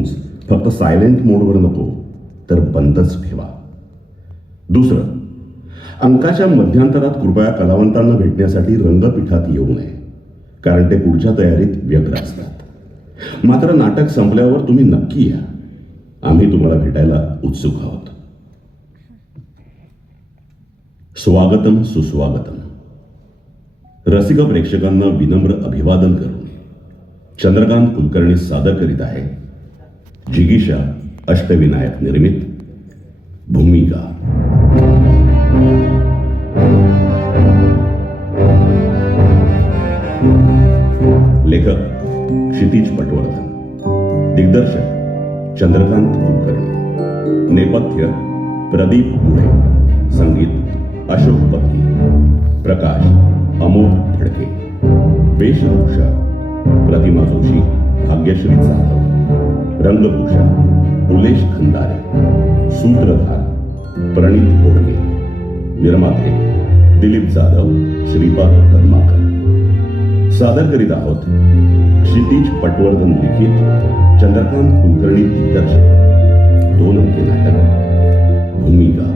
Phones फक्त silent मोडवर नको तर बंदच ठेवा. दुसरं अंकाच्या मध्यांतरात कृपया कलावंतांना भेटण्यासाठी रंगपीठात येऊ नये कारण ते पुढच्या तयारीत व्यग्र असतात. मात्र नाटक संपल्यावर तुम्ही नक्की या. आम्ही तुम्हाला भेटायला उत्सुक आहोत. स्वागतम सुस्वागतम. रसिक प्रेक्षकांना विनम्र अभिवादन करून चंद्रकांत कुलकर्णी सादर करीत आहे जिगीषा अष्टविनायक निर्मित भूमिका. लेखक क्षितिज पटवर्धन. दिग्दर्शक चंद्रकांत कुलकर्णी. नेपथ्य प्रदीप मुळे. संगीत अशोक पत्की. प्रकाश अमोल फडके. वेशभूषा प्रतिमा जोशी. भाग्यश्री जाधव रंगभूषा उलेश खंदारे सूत्रधार प्रणित बोडके निर्माते दिलीप जाधव श्रीपाद पद्माकर. सादर करीत आहोत क्षितिज पटवर्धन लिखित चंद्रकांत कुलकर्णी दिग्दर्शक. दोन अंके नाटक भूमिका.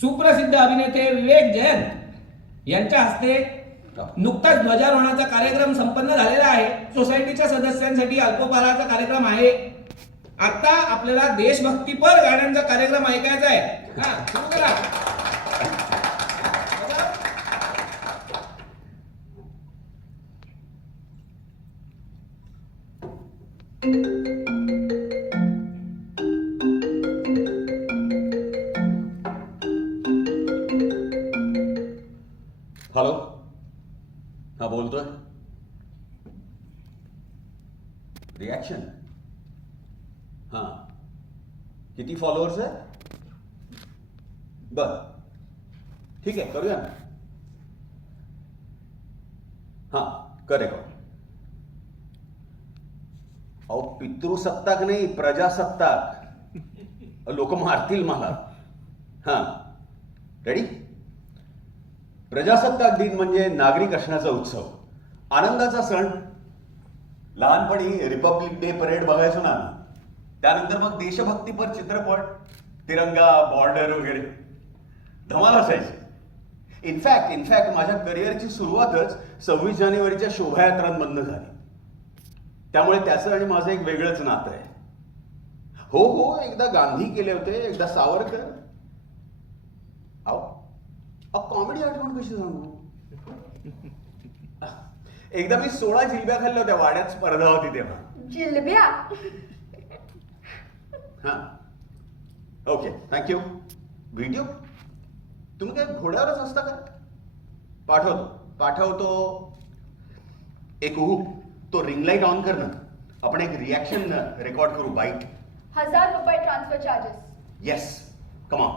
सुप्रसिद्ध अभिनेते विवेक जयंत यांच्या हस्ते नुकताच ध्वजारोहणाचा कार्यक्रम संपन्न झालेला आहे. सोसायटीच्या सदस्यांसाठी अल्पपाराचा कार्यक्रम आहे. आता आपल्याला देशभक्तीपर गाण्यांचा कार्यक्रम ऐकायचा आहे. हा सुरू करा. हॅलो हा बोलतोय रिॲक्शन हां किती फॉलोअर्स आहे बर ठीक आहे करूया ना. हां करे कॉल. अहो पितृसत्ताक नाही प्रजासत्ताक. लोक मारतील मला. हां. रेडी प्रजासत्ताक दिन म्हणजे नागरिक असण्याचा उत्सव. आनंदाचा सण. लहानपणी रिपब्लिक डे परेड बघायचो ना त्यानंतर मग देशभक्तीपर चित्रपट तिरंगा बॉर्डर वगैरे. धमाल असायची. इनफॅक्ट इनफॅक्ट माझ्या करिअरची सुरुवातच सव्वीस जानेवारीच्या शोभायात्रांमधनं झाली. त्यामुळे त्याचं आणि माझं एक वेगळंच नातं आहे. हो हो एकदा गांधी केले होते एकदा सावरकर. कॉमेडी आठवण कशी सांगू? एकदा मी सोळा जिलब्या खाल्ल्या होत्या वाड्यात स्पर्धा होती तेव्हा. जिलब्या? हा. ओके थँक्यू व्हिडिओ तुम्ही काय घोड्यावरच असता का? पाठवतो. पाठवतो. एक हुक तो रिंग लाइट ऑन कर ना. आपण एक रिॲक्शन रेकॉर्ड करू बाईट हजार रुपये ट्रान्सफर चार्जेस येस कमा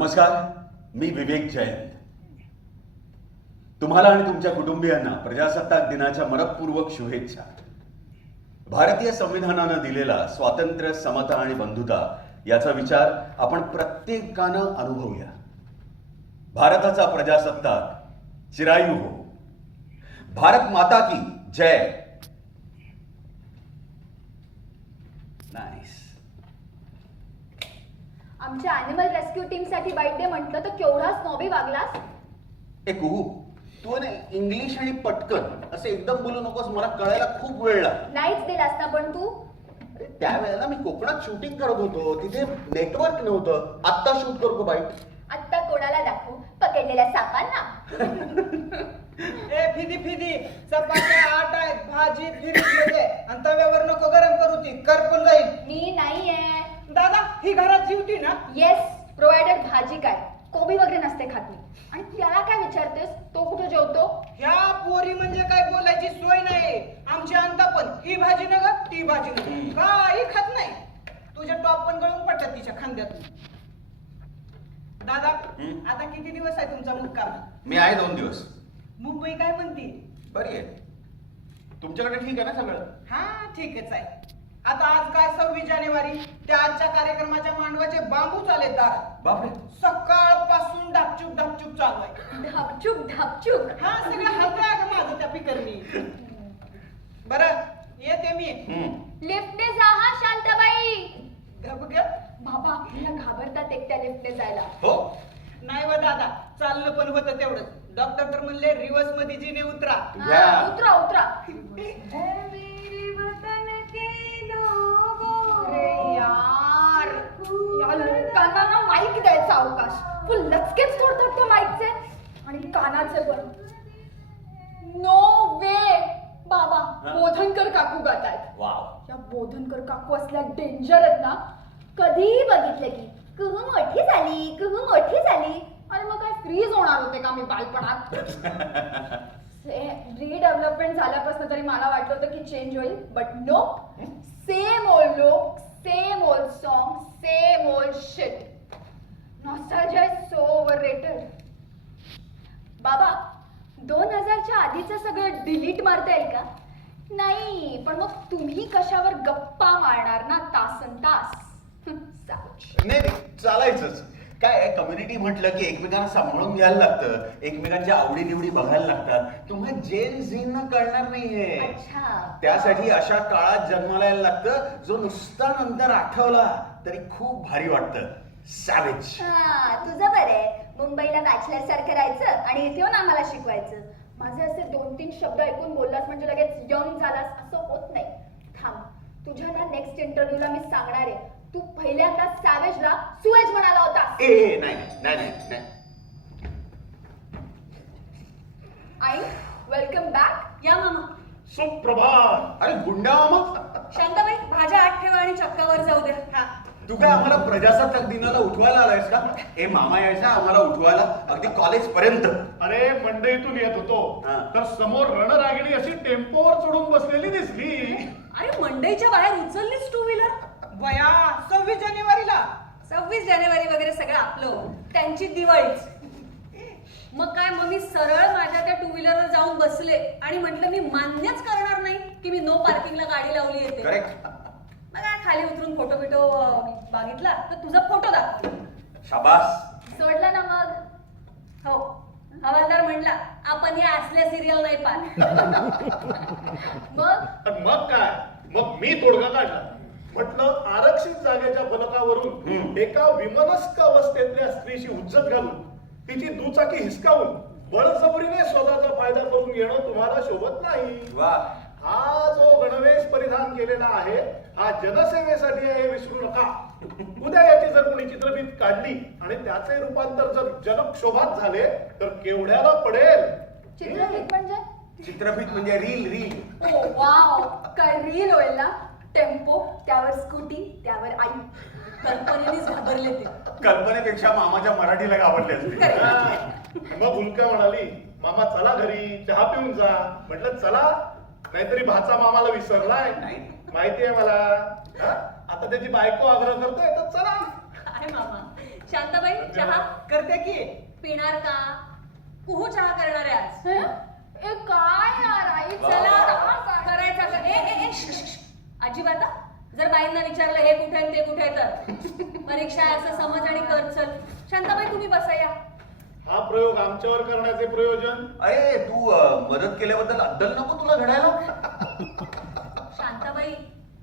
नमस्कार मी विवेक जैन. तुम्हाला आणि तुमच्या कुटुंबियांना प्रजासत्ताक दिनाच्या मनपूर्वक शुभेच्छा. भारतीय संविधानानं दिलेला स्वातंत्र्य समता आणि बंधुता याचा विचार आपण प्रत्येकानं अनुभवूया. भारताचा प्रजासत्ताक चिरायू हो. भारत माता की जय. आमच्या अॅनिमल रेस्क्यू टीमसाठी बाईट डे म्हटलं तर केवढा स्नॉबी वागलास? ए कुहू तू ना इंग्लिश आणि पटकन असं एकदम बोलू नकोस मला कळायला खूप वेळ लागला नाहीच दिलास ना पण तू. अरे, त्यावेळेला मी कोकणात शूटिंग करत होतो तिथे नेटवर्क नव्हतं. आत्ता शूट करतो बाईट आत्ता कोणाला दाखवू? पकडलेल्या सापांना. ए फिदी फिदी चपात्या आट आहेत भाजी फिरी मध्ये आणि तव्यावर नको गरम करू ती. करपून जाईल. मी नाहीये. दादा ही घरात जीवती ना? येस प्रोव्हायडेड भाजी काय? कोबी वगैरे नसते खात मी. आणि त्याला काय विचारतेस? तो कुठे जेवतो? ह्या पोरी म्हणजे काय बोलायची सोय नाही. आमची अंता पण. ही भाजी न ग? ती भाजी न काही खात नाही. तुझे टॉप पण गळून पडतात तिच्या खांद्यातून. दादा. आता किती दिवस आहे तुमचा मुक्काम? मी आहे दोन दिवस. मुंबई काय म्हणते? बरी आहे. तुमच्याकडे ठीक आहे ना सगळं? हा ठीकच आहे. आता आज काय सव्वीस जानेवारी? त्या आजच्या कार्यक्रमाच्या मांडवाचे बांबू चालेत दारात. बापरे. सकाळपासून डापचूप डापचूप चालू आहे. धापचूक धापचूक हा सगळं आहे का माझं त्या पिकरनी. बरं येते मी. हम्म. लिफ्टने जा हा शांताबाई. गप गप. बाबा मला घाबरतात एकट्या लिफ्टने जायला. हो. नाही व दादा चाललं पण होतं तेवढंच. डॉक्टर तर म्हणले रिवर्समध्ये जिने उतरा. घ्या. उतरा उतरा. ना माईक द्यायचा अवकाश. फुल लचकेच तोडतात त्या माईकचे आणि कानाचे पण. नो वे बाबा हा? बोधनकर काकू गात आहेत वाव. या बोधनकर काकू असल्या डेंजर आहेत ना कधीही बघितलं की कुहू मोठी झाली कुहू मोठी झाली. अरे मग काय फ्रीज होणार होते का मी बालपणात? रिडेव्हलपमेंट झाल्यापासून तरी मला वाटलं होतं की चेंज होईल बट नो सेम ओल्ड लोक same old song same old shit nostalgia is so overrated बाबा दोन हजारच्या आधीचं सगळं डिलीट मारता येईल का? नाही पण मग तुम्ही कशावर गप्पा मारणार ना तासन तास. नाही नाही चालायचंच. काय कम्युनिटी म्हटलं की एकमेकांना सांभाळून घ्यायला लागतं एकमेकांच्या आवडीनिवडी बघायला लागतात. तुम्हा जेन झीन कळणार नाहीये. अच्छा. त्यासाठी अशा काळात जन्माला यायला लागतं जो नुसता नंतर आठवला तरी खूप भारी वाटतं. सॅवेज हा तुझं बरं आहे. मुंबईला बॅचलर सारखं राहायचं आणि इथे येऊन आम्हाला शिकवायचं. माझे असे दोन तीन शब्द ऐकून बोललास म्हणजे लगेच यंग झालास असं होत नाही. थांब. तुझ्या ना नेक्स्ट इंटरव्ह्यूला मी सांगणार आहे. तू पहिल्यांदा सॅवेजला सुएज म्हणाला होता. ए ए, नाही नाही नाही नाही. आई वेलकम बॅक या मामा. सुप्रभात. अरे गुंडा मामा शांताबाई भाज्या आठ ठेवा आणि चक्कावर जाऊ द्या. हा. तू काय आम्हाला प्रजासत्ताक दिनाला उठवायला आलायस का? ए मामा यायचा आम्हाला उठवायला अगदी कॉलेज पर्यंत. अरे मंडईतून येत होतो. हा. तर समोर रणरागिणी अशी टेम्पोवर चढून बसलेली दिसली. अरे मंडईच्या बाहेर उचललीच टू व्हीलर बया सव्वीस जानेवारीला. सव्वीस जानेवारी वगैरे सगळं आपलं. त्यांची दिवाळीच. मग काय मग मी सरळ माझ्या त्या टू व्हीलरवर जाऊन बसले आणि म्हटलं मी मान्यच करणार नाही की मी नो पार्किंगला गाडी लावली येते करेक्ट खाली उतरून फोटो बिटो बघितला तर तुझा फोटो दाखव. शाबास. सोडला ना मग? हो. हवालदार म्हणला आपण या असल्या सिरियल नाही पाहत. मग? मग काय? मग मी तोडगा काढला. म्हटलं आरक्षित जागेच्या फलकावरून. एका विमनस्क अवस्थेतल्या स्त्रीशी उज्जत घालून तिची दुचाकी हिसकावून बळजबरीने स्वतःचा फायदा करून घेणं तुम्हाला शोभत नाही. वा. हा जो गणवेश परिधान केलेला आहे हा जनसेवेसाठी आहे हे विसरू नका. उद्या याची जर कोणी चित्रफित काढली आणि त्याचे रूपांतर जर जनक्षोभात झाले तर केवढ्याला पडेल? चित्रफित म्हणजे? चित्रफित म्हणजे रील रील. Oh wow. काय रील होईल ना? टेम्पो त्यावर स्कूटी त्यावर आई. कल्पनेनेच घाबरले ते. कल्पनेपेक्षा मामाच्या मराठीला घाबरले असते. हा. मग उल्का म्हणाली मामा चला घरी चहा पिऊन जा. म्हटलं चला. नाहीतरी भाचा मामाला विसरलाय. नाही. माहिती आहे मला. हा? आता त्याची बायको आग्रह करतोय तर चला. मामा. शांताबाई चहा? करते की. पिणार का? कुहू चहा करणार आहे आज? हं? ए काय यार आई चला चला. करायचा का ए, ए, ए, श्श, श्श. अजिबात हा. जर बाईंना विचारलं हे कुठे आहे, ते कुठे आहे? तर. परीक्षा आहे असं समज आणि कर चल. शांताबाई तुम्ही बसा या. हा प्रयोग आमच्यावर करण्याचे प्रयोजन? अरे तू अं, मदत केल्याबद्दल अद्दल नको तुला घडायला शांताबाई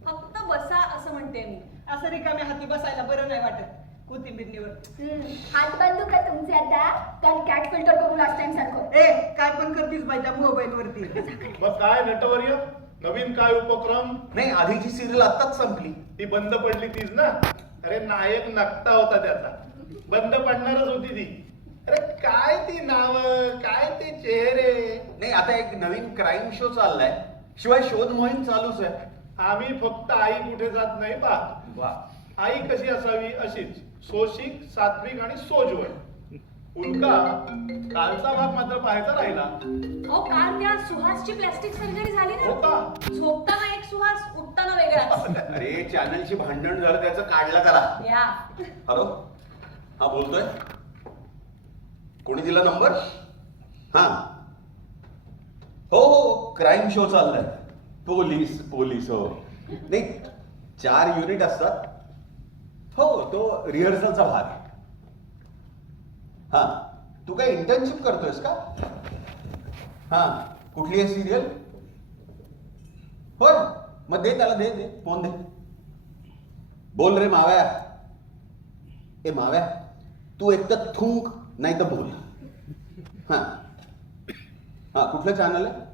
फक्त बसा असं म्हणते मी. असं रिकाम्या हाती बसायला बरं नाही वाटत कोथिंबीर निवड. हम्म, हात बांधू का तुमचे आता. काल कॅट फिल्टर करू लास्ट टाइम सारखं. ए काय पण करतीस बाई त्या मोबाईल वरती. मग काय नटवर्य? नवीन काय उपक्रम? नाही आधीची सिरियल आत्ताच संपली. ती बंद पडली तीच ना? अरे नायक नकटा होता त्याचा. बंद पडणारच होती ती. अरे काय ती नाव? काय ते चेहरे? नाही आता एक नवीन क्राईम शो चाललाय. शिवाय शोध मोहीम चालूच आहे. आम्ही फक्त आई कुठे जात नाही पाहतो. वा. आई कशी असावी अशीच. सोशिक सात्विक आणि सोजवळ उल्का कालचा भाग मात्र पाहायचा राहिला. अहो काल त्या सुहासची प्लॅस्टिक सर्जरी झाली ना? का? झोपताना एक सुहास उठताना वेगळा. अरे चॅनलची भांडण झालं त्याचं काढलं करा. या. हॅलो? हा बोलतोय? कोणी दिला नंबर? हा. हो हो क्राईम शो चाललाय. पोलीस पोलीस हो. नाही चार युनिट असतात. हो तो रिहर्सलचा भाग आहे. हा. तू काय इंटर्नशिप करतोयस का? हा. कुठली आहे सिरियल होय. मग दे त्याला दे दे. फोन दे. बोल रे माव्या. ए माव्या तू एक तर थुंक नाही तर बोल. हा. हा कुठलं चॅनल आहे?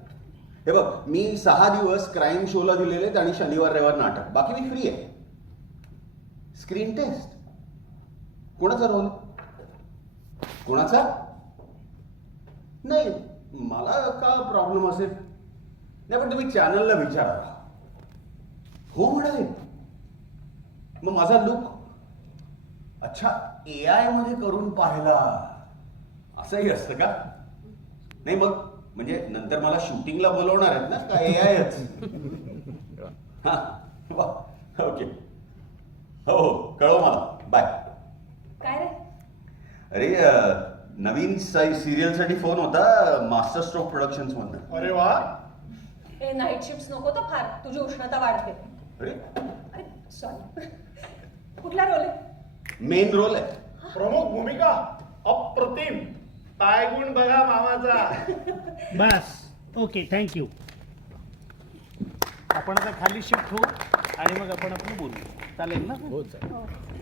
हे बघ मी सहा दिवस क्राईम शोला दिलेले आहेत आणि शनिवार रविवार नाटक. बाकी मी फ्री आहे. स्क्रीन टेस्ट कोणाचा रोल कोणाचा? नाही मला का प्रॉब्लेम असेल? नाही पण तुम्ही चॅनलला विचारा. हो म्हणाले. मग माझा लुक अच्छा ए आयमध्ये करून पाहिला. असंही असतं का? नाही मग म्हणजे नंतर मला शूटिंगला बोलवणार आहेत ना? का ए आयच हा. वा. ओके. हो हो. कळव मला. बाय काय रे? अरे नवीन सिरियलसाठी फोन होता मास्टर स्ट्रोक प्रोडक्शन्स मधनं. अरे वा. ए नाईट शिफ्ट नको तर फार. तुझी उष्णता वाढते. अरे. अरे सॉरी कुठला रोल आहे? मेन रोल आहे. प्रमुख भूमिका अप्रतिम. पायगुण बघा मामाचा. बस. ओके थँक्यू आपण आता खाली शिफ्ट होऊ आणि मग आपण आपण बोलू. चालेल ना? हो चालेल.